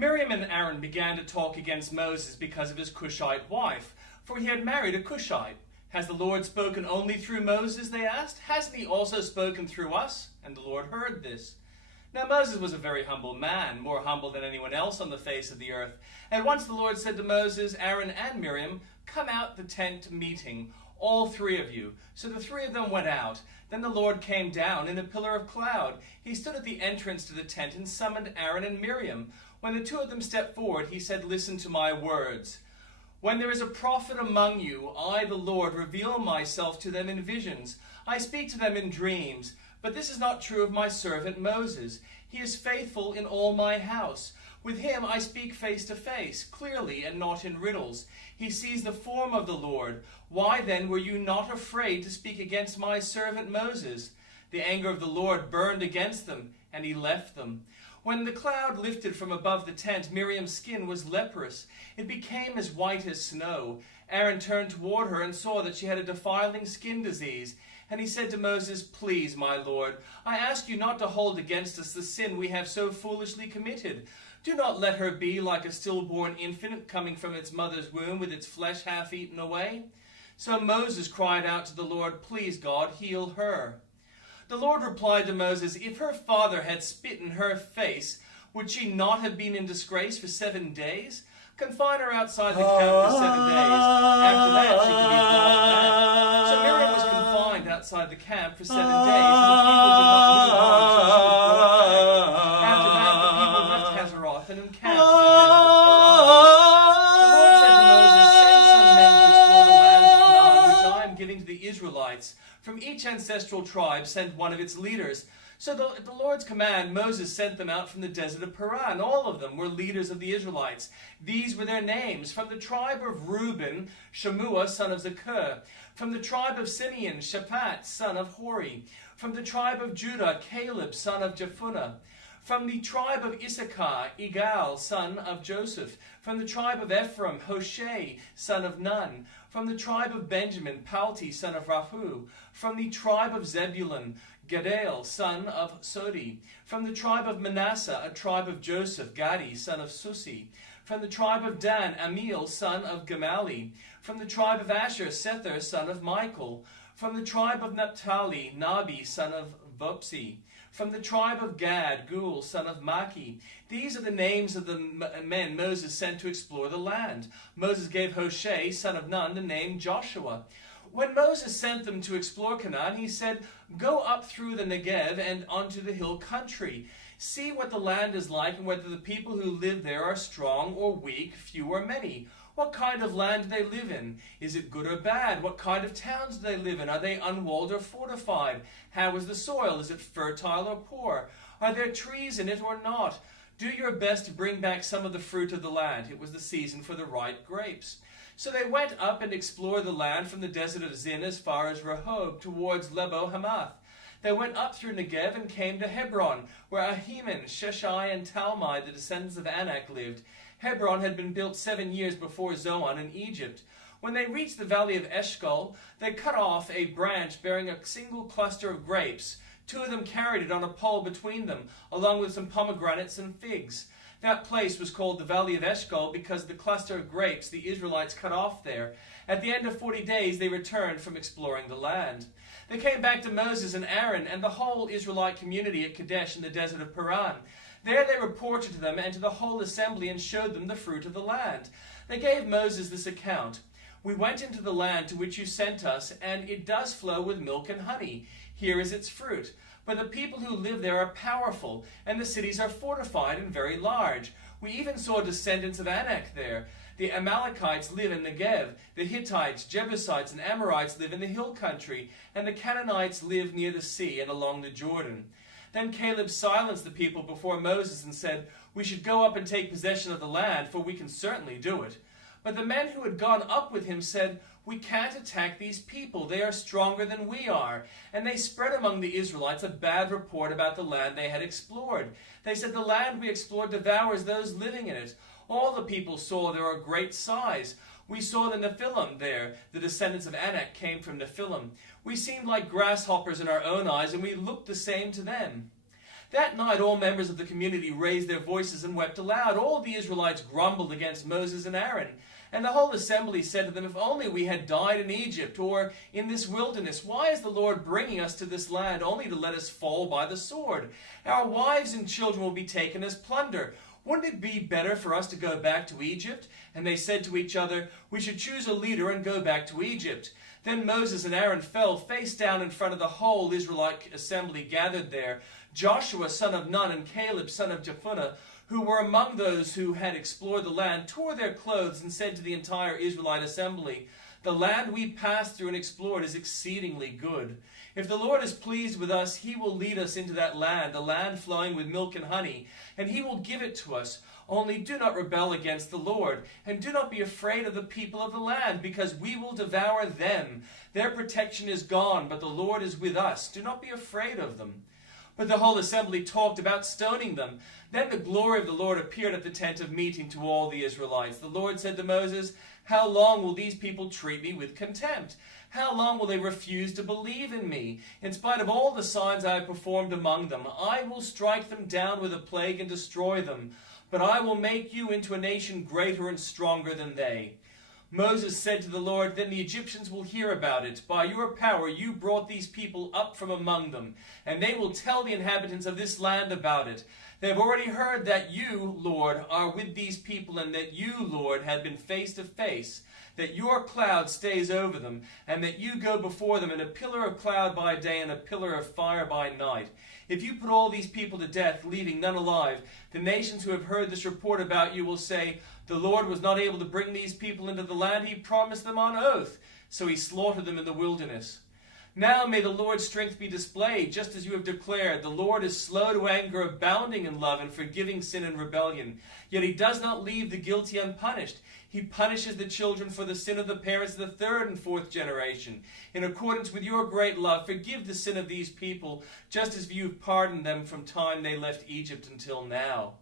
Miriam and Aaron began to talk against Moses because of his Cushite wife, for he had married a Cushite. Has the Lord spoken only through Moses, they asked? Hasn't he also spoken through us? And the Lord heard this. Now Moses was a very humble man, more humble than anyone else on the face of the earth. And once the Lord said to Moses, Aaron, and Miriam, "Come out the tent meeting, all three of you." So the three of them went out. Then the Lord came down in a pillar of cloud. He stood at the entrance to the tent and summoned Aaron and Miriam. When the two of them stepped forward, he said, "Listen to my words. When there is a prophet among you, I, the Lord, reveal myself to them in visions. I speak to them in dreams. But this is not true of my servant Moses. He is faithful in all my house. With him I speak face to face, clearly and not in riddles. He sees the form of the Lord. Why then were you not afraid to speak against my servant Moses?" The anger of the Lord burned against them, and he left them. When the cloud lifted from above the tent, Miriam's skin was leprous. It became as white as snow. Aaron turned toward her and saw that she had a defiling skin disease. And he said to Moses, "Please, my Lord, I ask you not to hold against us the sin we have so foolishly committed. Do not let her be like a stillborn infant coming from its mother's womb with its flesh half eaten away." So Moses cried out to the Lord, "Please, God, heal her." The Lord replied to Moses, "If her father had spit in her face, would she not have been in disgrace for 7 days? Confine her outside the camp for 7 days. After that, she can be brought back." So Miriam was confined outside the camp for 7 days, and the people did not move on until she was brought back. After that, the people left Hazeroth and encamped in the desert of Paran. The Lord said to Moses, "Send some men to explore the land of Canaan, which I am giving to the Israelites. From each ancestral tribe send one of its leaders." So at the Lord's command, Moses sent them out from the desert of Paran. All of them were leaders of the Israelites. These were their names. From the tribe of Reuben, Shammua, son of Zakur. From the tribe of Simeon, Shaphat, son of Hori. From the tribe of Judah, Caleb, son of Jephunneh. From the tribe of Issachar, Igal, son of Joseph. From the tribe of Ephraim, Hoshea, son of Nun. From the tribe of Benjamin, Palti, son of Rahu. From the tribe of Zebulun, Gadal, son of Sodi. From the tribe of Manasseh, a tribe of Joseph, Gadi, son of Susi. From the tribe of Dan, Amiel, son of Gamali. From the tribe of Asher, Sethur, son of Michael. From the tribe of Naphtali, Nabi, son of Vopsi. From the tribe of Gad, Gul, son of Maki. These are the names of the men Moses sent to explore the land. Moses gave Hoshea, son of Nun, the name Joshua. When Moses sent them to explore Canaan, he said, "Go up through the Negev and onto the hill country. See what the land is like and whether the people who live there are strong or weak, few or many. What kind of land do they live in? Is it good or bad? What kind of towns do they live in? Are they unwalled or fortified? How is the soil? Is it fertile or poor? Are there trees in it or not? Do your best to bring back some of the fruit of the land." It was the season for the ripe grapes. So they went up and explored the land from the desert of Zin as far as Rehob, towards Lebo Hamath. They went up through Negev and came to Hebron, where Ahiman, Sheshai, and Talmai, the descendants of Anak, lived. Hebron had been built 7 years before Zoan in Egypt. When they reached the valley of Eshcol, they cut off a branch bearing a single cluster of grapes. 2 of them carried it on a pole between them, along with some pomegranates and figs. That place was called the Valley of Eshcol because of the cluster of grapes the Israelites cut off there. At the end of 40 days, they returned from exploring the land. They came back to Moses and Aaron and the whole Israelite community at Kadesh in the desert of Paran. There they reported to them and to the whole assembly and showed them the fruit of the land. They gave Moses this account: "We went into the land to which you sent us, and it does flow with milk and honey. Here is its fruit. But the people who live there are powerful, and the cities are fortified and very large. We even saw descendants of Anak there. The Amalekites live in Negev. The Hittites, Jebusites, and Amorites live in the hill country, and the Canaanites live near the sea and along the Jordan." Then Caleb silenced the people before Moses and said, "We should go up and take possession of the land, for we can certainly do it." But the men who had gone up with him said, "We can't attack these people. They are stronger than we are." And they spread among the Israelites a bad report about the land they had explored. They said, "The land we explored devours those living in it. All the people saw there are great size. We saw the Nephilim there. The descendants of Anak came from Nephilim. We seemed like grasshoppers in our own eyes, and we looked the same to them." That night all members of the community raised their voices and wept aloud. All the Israelites grumbled against Moses and Aaron. And the whole assembly said to them, "If only we had died in Egypt or in this wilderness. Why is the Lord bringing us to this land only to let us fall by the sword? Our wives and children will be taken as plunder. Wouldn't it be better for us to go back to Egypt?" And they said to each other, "We should choose a leader and go back to Egypt." Then Moses and Aaron fell face down in front of the whole Israelite assembly gathered there. Joshua son of Nun and Caleb son of Jephunneh, who were among those who had explored the land, tore their clothes and said to the entire Israelite assembly, "The land we passed through and explored is exceedingly good. If the Lord is pleased with us, he will lead us into that land, a land flowing with milk and honey, and he will give it to us. Only do not rebel against the Lord, and do not be afraid of the people of the land, because we will devour them. Their protection is gone, but the Lord is with us. Do not be afraid of them." But the whole assembly talked about stoning them. Then the glory of the Lord appeared at the tent of meeting to all the Israelites. The Lord said to Moses, "How long will these people treat me with contempt? How long will they refuse to believe in me? In spite of all the signs I have performed among them, I will strike them down with a plague and destroy them. But I will make you into a nation greater and stronger than they." Moses said to the Lord, "Then the Egyptians will hear about it. By your power you brought these people up from among them, and they will tell the inhabitants of this land about it. They have already heard that you, Lord, are with these people, and that you, Lord, have been face to face, that your cloud stays over them, and that you go before them in a pillar of cloud by day and a pillar of fire by night. If you put all these people to death, leaving none alive, the nations who have heard this report about you will say, 'The Lord was not able to bring these people into the land he promised them on oath, so he slaughtered them in the wilderness.' Now may the Lord's strength be displayed, just as you have declared. The Lord is slow to anger, abounding in love, and forgiving sin and rebellion. Yet he does not leave the guilty unpunished. He punishes the children for the sin of the parents of the third and fourth generation. In accordance with your great love, forgive the sin of these people, just as you have pardoned them from time they left Egypt until now."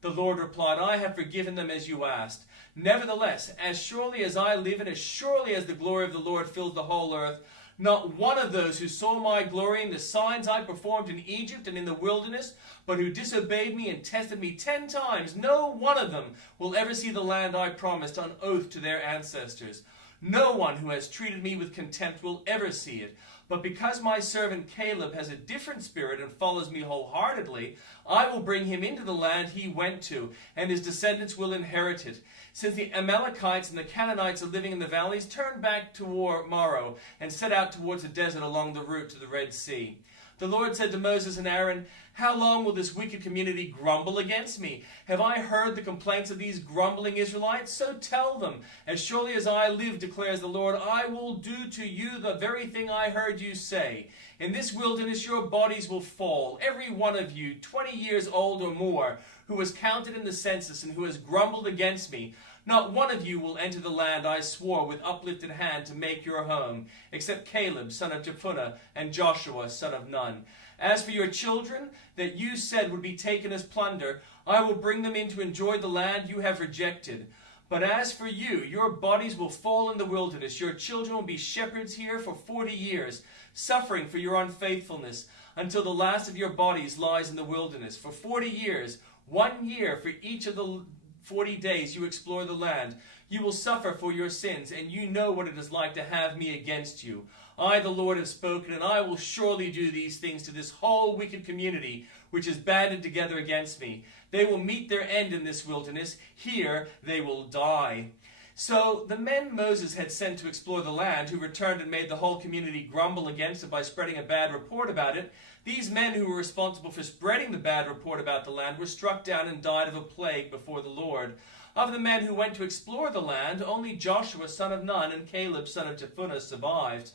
The Lord replied, "I have forgiven them as you asked. Nevertheless, as surely as I live and as surely as the glory of the Lord fills the whole earth, not one of those who saw my glory in the signs I performed in Egypt and in the wilderness, but who disobeyed me and tested me 10 times, no one of them will ever see the land I promised on oath to their ancestors. No one who has treated me with contempt will ever see it. But because my servant Caleb has a different spirit and follows me wholeheartedly, I will bring him into the land he went to, and his descendants will inherit it. Since the Amalekites and the Canaanites are living in the valleys, turn back tomorrow and set out towards the desert along the route to the Red Sea." The Lord said to Moses and Aaron, "How long will this wicked community grumble against me? Have I heard the complaints of these grumbling Israelites? So tell them, as surely as I live, declares the Lord, I will do to you the very thing I heard you say. In this wilderness your bodies will fall, every one of you, 20 years old or more, who was counted in the census and who has grumbled against me. Not one of you will enter the land I swore with uplifted hand to make your home, except Caleb, son of Jephunneh, and Joshua, son of Nun. As for your children, that you said would be taken as plunder, I will bring them in to enjoy the land you have rejected. But as for you, your bodies will fall in the wilderness. Your children will be shepherds here for 40 years, suffering for your unfaithfulness, until the last of your bodies lies in the wilderness. For 40 years, 1 year for each of the 40 days you explore the land, you will suffer for your sins, and you know what it is like to have me against you. I, the Lord, have spoken, and I will surely do these things to this whole wicked community, which is banded together against me. They will meet their end in this wilderness. Here they will die." So the men Moses had sent to explore the land, who returned and made the whole community grumble against it by spreading a bad report about it, these men who were responsible for spreading the bad report about the land were struck down and died of a plague before the Lord. Of the men who went to explore the land, only Joshua son of Nun and Caleb son of Jephunneh survived.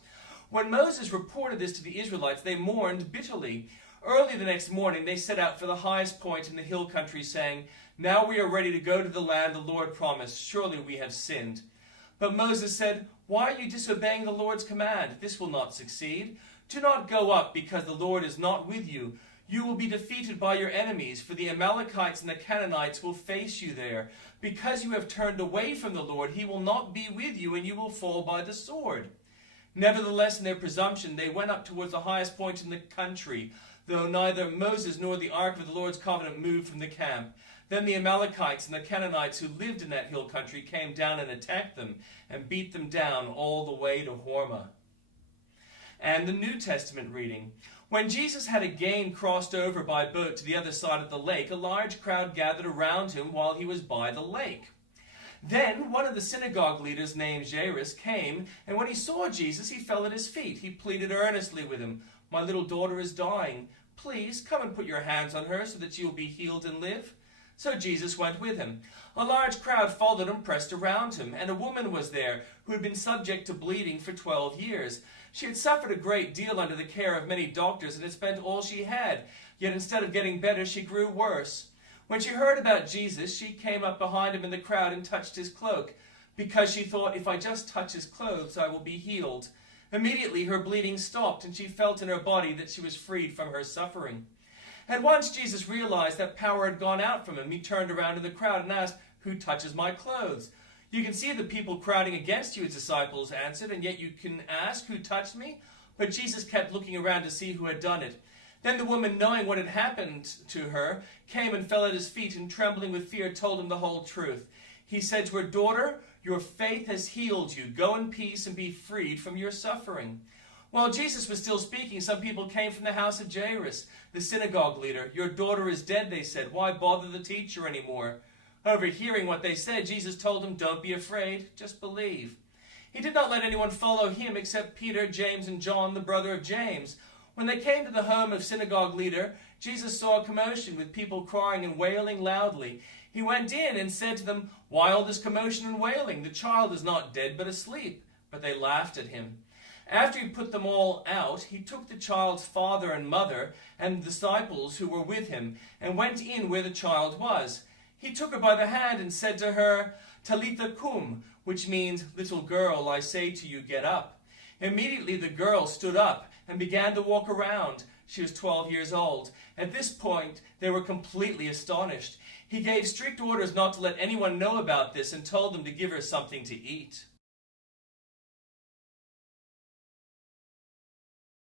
When Moses reported this to the Israelites, they mourned bitterly. Early the next morning they set out for the highest point in the hill country, saying, "Now we are ready to go to the land the Lord promised. Surely we have sinned." But Moses said, "Why are you disobeying the Lord's command? This will not succeed. Do not go up, because the Lord is not with you. You will be defeated by your enemies, for the Amalekites and the Canaanites will face you there. Because you have turned away from the Lord, he will not be with you, and you will fall by the sword." Nevertheless, in their presumption, they went up towards the highest point in the country, though neither Moses nor the ark of the Lord's covenant moved from the camp. Then the Amalekites and the Canaanites who lived in that hill country came down and attacked them and beat them down all the way to Hormah. And the New Testament reading. When Jesus had again crossed over by boat to the other side of the lake, a large crowd gathered around him while he was by the lake. Then one of the synagogue leaders named Jairus came, and when he saw Jesus, he fell at his feet. He pleaded earnestly with him, "My little daughter is dying. Please come and put your hands on her so that she will be healed and live." So Jesus went with him. A large crowd followed and pressed around him, and a woman was there who had been subject to bleeding for 12 years. She had suffered a great deal under the care of many doctors and had spent all she had, yet instead of getting better, she grew worse. When she heard about Jesus, she came up behind him in the crowd and touched his cloak, because she thought, "If I just touch his clothes, I will be healed." Immediately her bleeding stopped, and she felt in her body that she was freed from her suffering. And once Jesus realized that power had gone out from him, he turned around to the crowd and asked, "Who touches my clothes?" "You can see the people crowding against you," his disciples answered, "and yet you can ask, 'Who touched me?'" But Jesus kept looking around to see who had done it. Then the woman, knowing what had happened to her, came and fell at his feet, and trembling with fear told him the whole truth. He said to her, "Daughter, your faith has healed you. Go in peace and be freed from your suffering." While Jesus was still speaking, some people came from the house of Jairus, the synagogue leader. "Your daughter is dead," they said. "Why bother the teacher anymore?" Overhearing what they said, Jesus told them, "Don't be afraid, just believe." He did not let anyone follow him except Peter, James, and John, the brother of James. When they came to the home of synagogue leader, Jesus saw a commotion with people crying and wailing loudly. He went in and said to them, "Why all this commotion and wailing? The child is not dead but asleep." But they laughed at him. After he put them all out, he took the child's father and mother and the disciples who were with him and went in where the child was. He took her by the hand and said to her, "Talitha cum," which means, "Little girl, I say to you, get up." Immediately the girl stood up and began to walk around. She was 12 years old. At this point, they were completely astonished. He gave strict orders not to let anyone know about this and told them to give her something to eat.